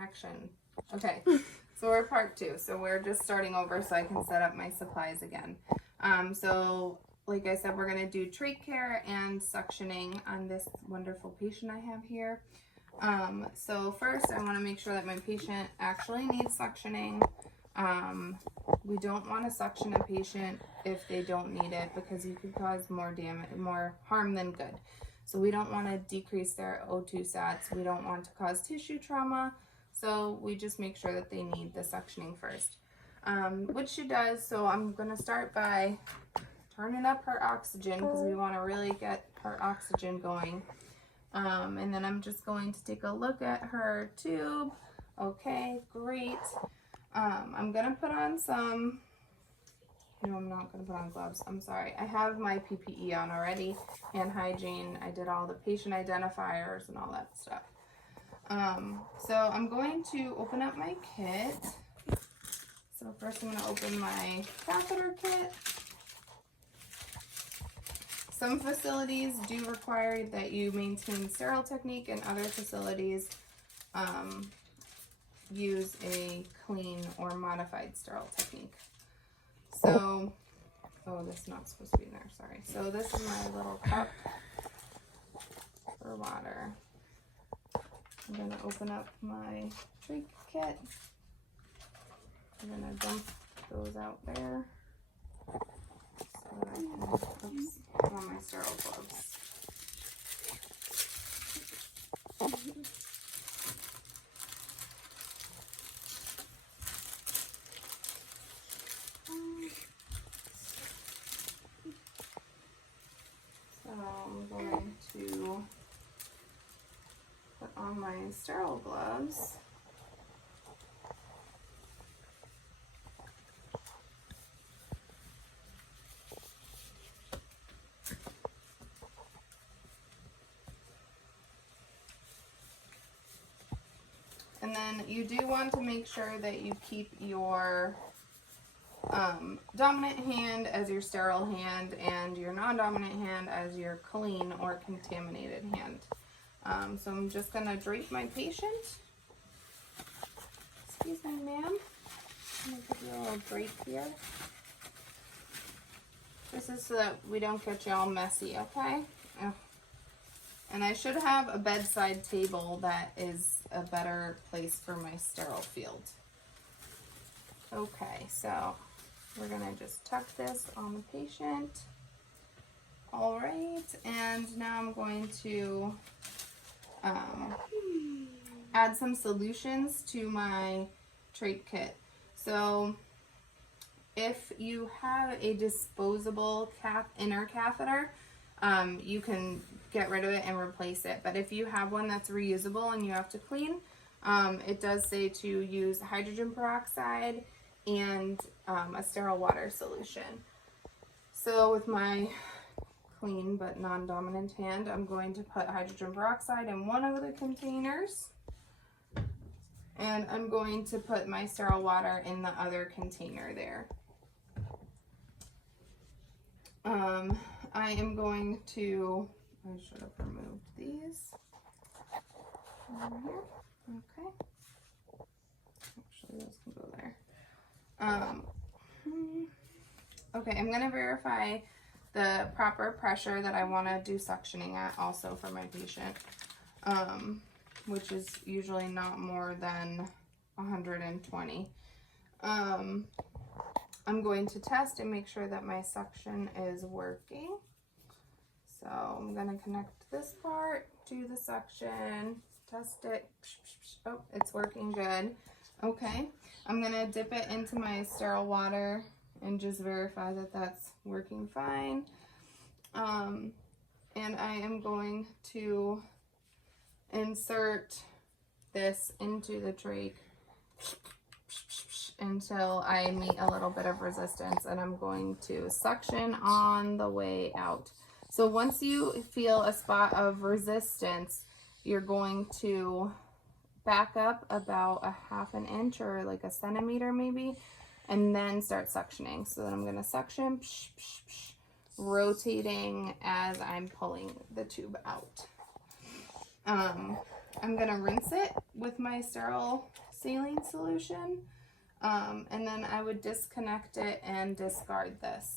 Action. Okay, so we're part 2. So we're just starting over so I can set up my supplies again. So like I said, we're going to do trach care and suctioning on this wonderful patient I have here. So first I want to make sure that my patient actually needs suctioning. We don't want to suction a patient if they don't need it, because you could cause more damage, more harm than good. So we don't want to decrease their O2 sats. We don't want to cause tissue trauma. So we just make sure that they need the suctioning first, which she does. So I'm going to start by turning up her oxygen, because we want to really get her oxygen going. And then I'm just going to take a look at her tube. Okay, great. I'm going to put on some, no, I'm not going to put on gloves. I'm sorry. I have my PPE on already, hand hygiene. I did all the patient identifiers and all that stuff. So I'm going to open up my kit. So first I'm going to open my catheter kit. Some facilities do require that you maintain sterile technique, and other facilities use a clean or modified sterile technique. So, oh, this is not supposed to be in there, sorry. So this is my little cup for water. I'm going to open up my trach kit. I'm going to dump those out there so that I can, oops, put on my sterile gloves. So I'm going to put on my sterile gloves. And then you do want to make sure that you keep your dominant hand as your sterile hand and your non-dominant hand as your clean or contaminated hand. So I'm just going to drape my patient. Excuse me, ma'am. I'm going to give you a little drape here. This is so that we don't get you all messy, okay? Ugh. And I should have a bedside table that is a better place for my sterile field. Okay, so we're gonna just tuck this on the patient. All right, and now I'm going to add some solutions to my trach kit. So if you have a disposable inner catheter, you can get rid of it and replace it. But if you have one that's reusable and you have to clean, it does say to use hydrogen peroxide and a sterile water solution. So with my clean but non-dominant hand, I'm going to put hydrogen peroxide in one of the containers, and I'm going to put my sterile water in the other container there. I am going to, I should have removed these over here. Okay. Actually, those can go there. Okay, I'm going to verify the proper pressure that I want to do suctioning at also for my patient, which is usually not more than 120. I'm going to test and make sure that my suction is working. So I'm going to connect this part to the suction, test it. Oh, it's working good. Okay, I'm going to dip it into my sterile water and just verify that that's working fine. And I am going to insert this into the trach until I meet a little bit of resistance, and I'm going to suction on the way out. So once you feel a spot of resistance, you're going to back up about a ½ an inch or like a centimeter maybe, and then start suctioning. So then I'm going to suction, rotating as I'm pulling the tube out. I'm gonna rinse it with my sterile saline solution, and then I would disconnect it and discard this.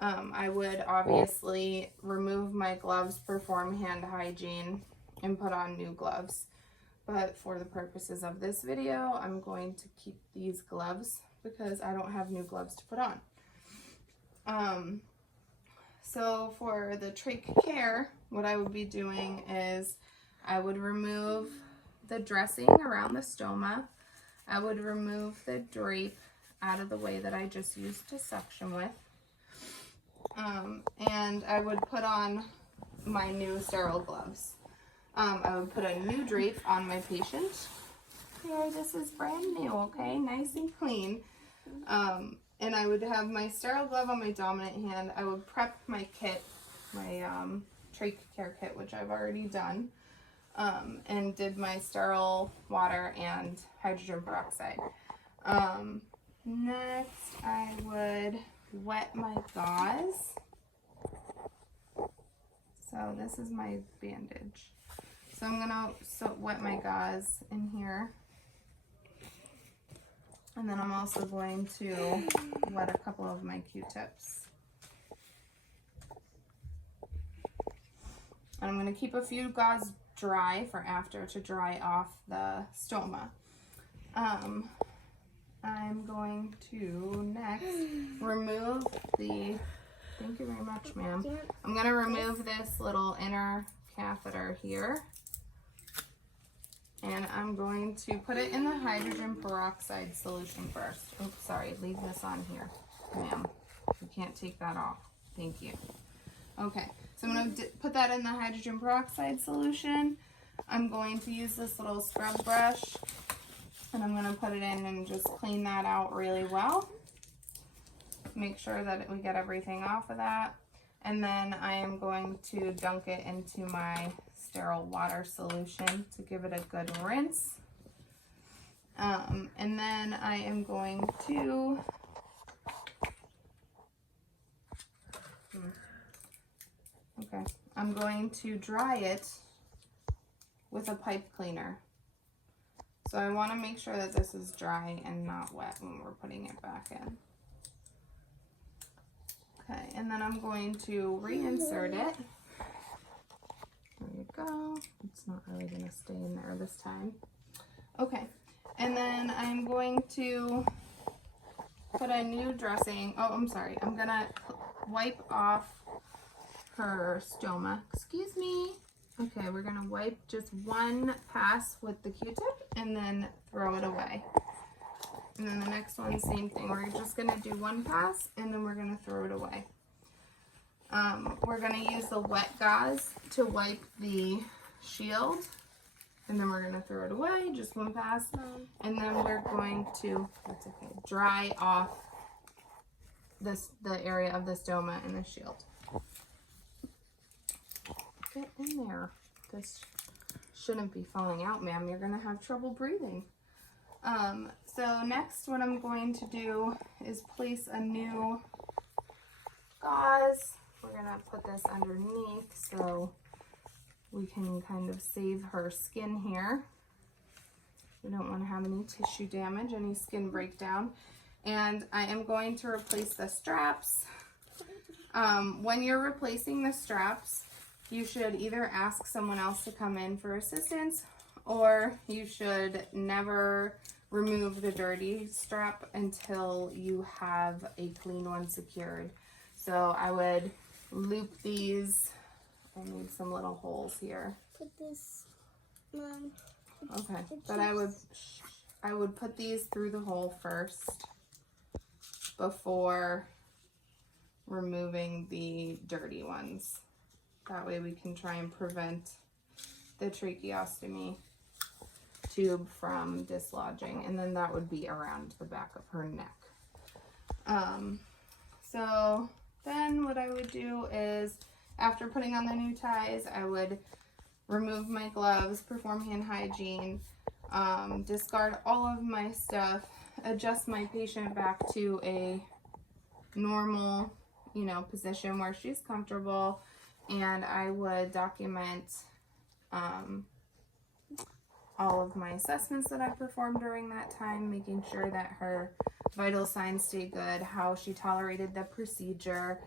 I would obviously remove my gloves, perform hand hygiene, and put on new gloves. But for the purposes of this video, I'm going to keep these gloves because I don't have new gloves to put on. So for the trach care, what I would be doing is I would remove the dressing around the stoma. I would remove the drape out of the way that I just used to suction with. And I would put on my new sterile gloves. I would put a new drape on my patient. Here, this is brand new, okay? Nice and clean. And I would have my sterile glove on my dominant hand. I would prep my kit, my trach care kit, which I've already done, and did my sterile water and hydrogen peroxide. Next, I would wet my gauze. So this is my bandage. So I'm gonna wet my gauze in here. And then I'm also going to wet a couple of my Q-tips. And I'm going to keep a few gauze dry for after to dry off the stoma. I'm going to next remove the, thank you very much, ma'am. I'm going to remove this little inner catheter here. And I'm going to put it in the hydrogen peroxide solution first. Oops, sorry, leave this on here, ma'am. You can't take that off. Thank you. Okay, so I'm going to put that in the hydrogen peroxide solution. I'm going to use this little scrub brush, and I'm going to put it in and just clean that out really well. Make sure that we get everything off of that. And then I am going to dunk it into my sterile water solution to give it a good rinse. And then I am going to I'm going to dry it with a pipe cleaner. So I want to make sure that this is dry and not wet when we're putting it back in. Okay, and then I'm going to reinsert it. There you go. It's not really going to stay in there this time. Okay, and then I'm going to put a new dressing. Oh, I'm sorry. I'm going to wipe off her stoma. Excuse me. Okay, we're going to wipe just one pass with the Q-tip and then throw it away. And then the next one, same thing. We're just going to do one pass and then we're going to throw it away. We're going to use the wet gauze to wipe the shield, and then we're going to throw it away, just one pass, and then we're going to, that's okay, dry off the area of the stoma and the shield. Get in there. This shouldn't be falling out, ma'am. You're going to have trouble breathing. So next, what I'm going to do is place a new gauze. We're going to put this underneath so we can kind of save her skin here. We don't want to have any tissue damage, any skin breakdown. And I am going to replace the straps. When you're replacing the straps, you should either ask someone else to come in for assistance, or you should never remove the dirty strap until you have a clean one secured. So I would loop these. I need some little holes here. Put this, okay, but I would put these through the hole first before removing the dirty ones. That way we can try and prevent the tracheostomy tube from dislodging, and then that would be around the back of her neck. So then what I would do is, after putting on the new ties, I would remove my gloves, perform hand hygiene, discard all of my stuff, adjust my patient back to a normal, position where she's comfortable, and I would document all of my assessments that I performed during that time, making sure that her vital signs stayed good, how she tolerated the procedure,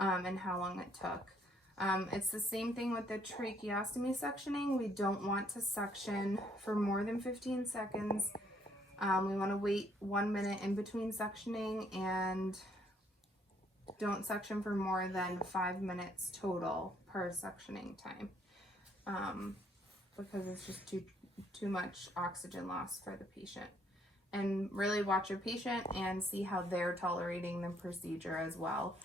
and how long it took. It's the same thing with the tracheostomy suctioning. We don't want to suction for more than 15 seconds. We want to wait 1 minute in between suctioning, and don't suction for more than 5 minutes total per suctioning time, because it's just too much oxygen loss for the patient. And really watch your patient and see how they're tolerating the procedure as well.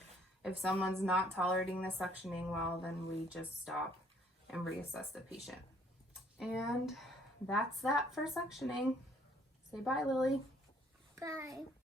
If someone's not tolerating the suctioning well, then we just stop and reassess the patient. And that's that for suctioning. Say bye, Lily. Bye.